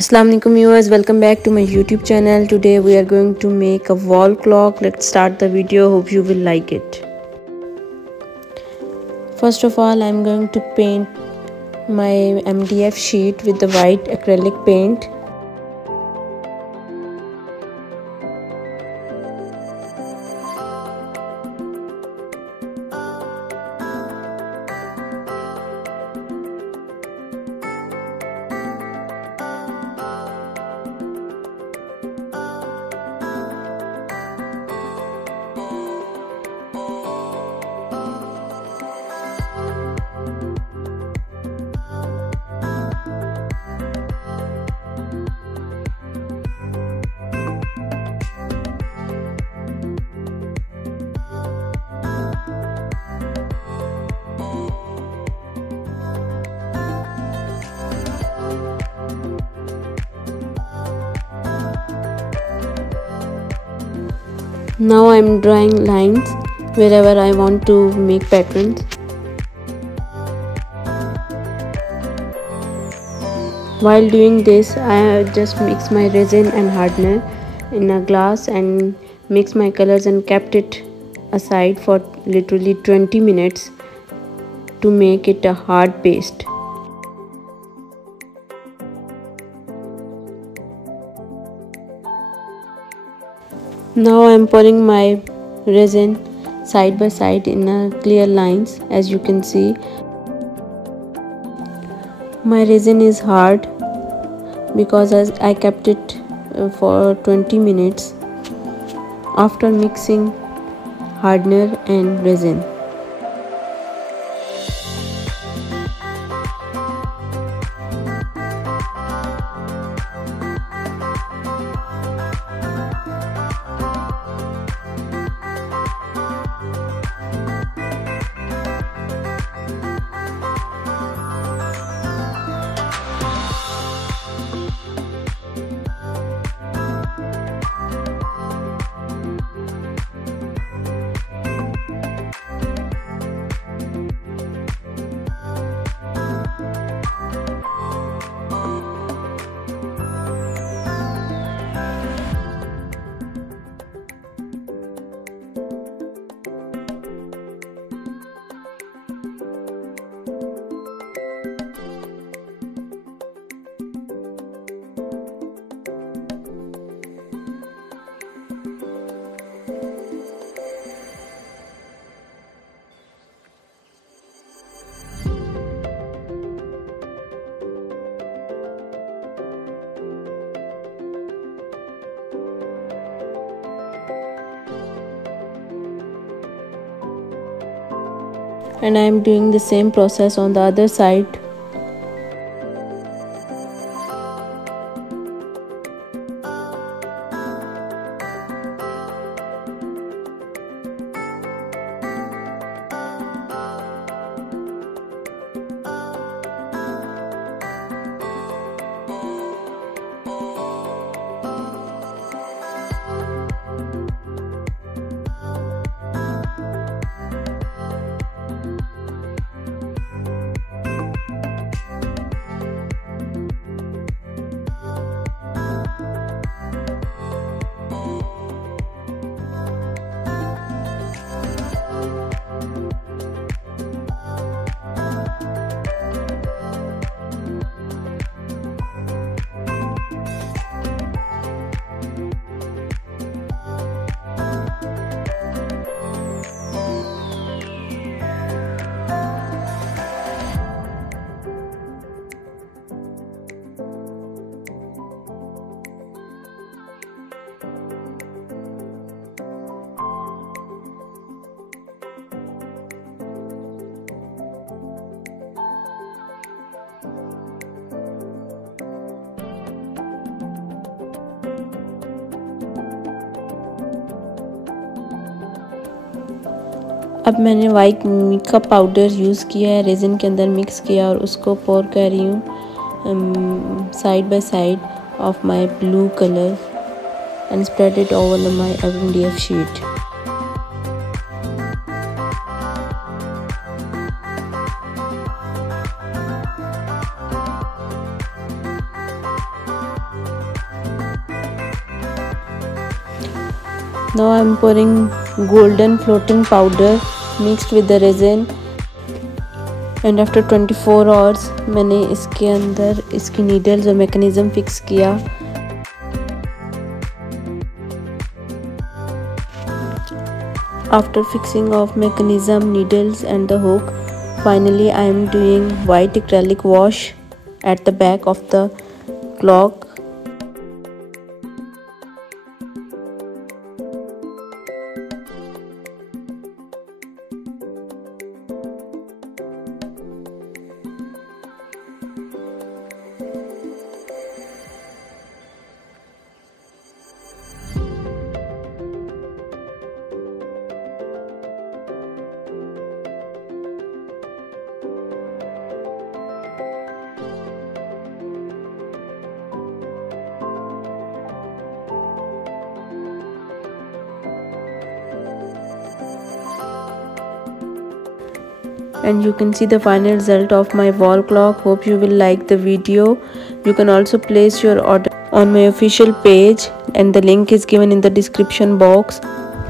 Assalamu alaikum viewers, welcome back to my YouTube channel. Today we are going to make a wall clock. Let's start the video. Hope you will like it. First of all, I'm going to paint my MDF sheet with the white acrylic paint. Now I'm drawing lines wherever I want to make patterns. While doing this, I just mix my resin and hardener in a glass and mix my colors and kept it aside for literally 20 minutes to make it a hard paste. Now I am pouring my resin side by side in a clear lines. As you can see, my resin is hard because I kept it for 20 minutes after mixing hardener and resin. And I am doing the same process on the other side. अब मैंने white Mika powder use किया है, resin के अंदर mix किया और उसको पोर कर रही हूँ side by side of my blue colour and spread it over my MDF sheet. Now I am pouring golden floating powder mixed with the resin, and after 24 hours मैंने इसके अंदर इसकी नीडल्स और मैकेनिज्म फिक्स किया. After fixing of mechanism, needles and the hook, finally I am doing white acrylic wash at the back of the clock. And you can see the final result of my wall clock. Hope you will like the video. You can also place your order on my official page and the link is given in the description box.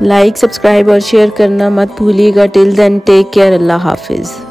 Like, subscribe और share करना मत भूलिएगा. Till then, take care. Allah Hafiz.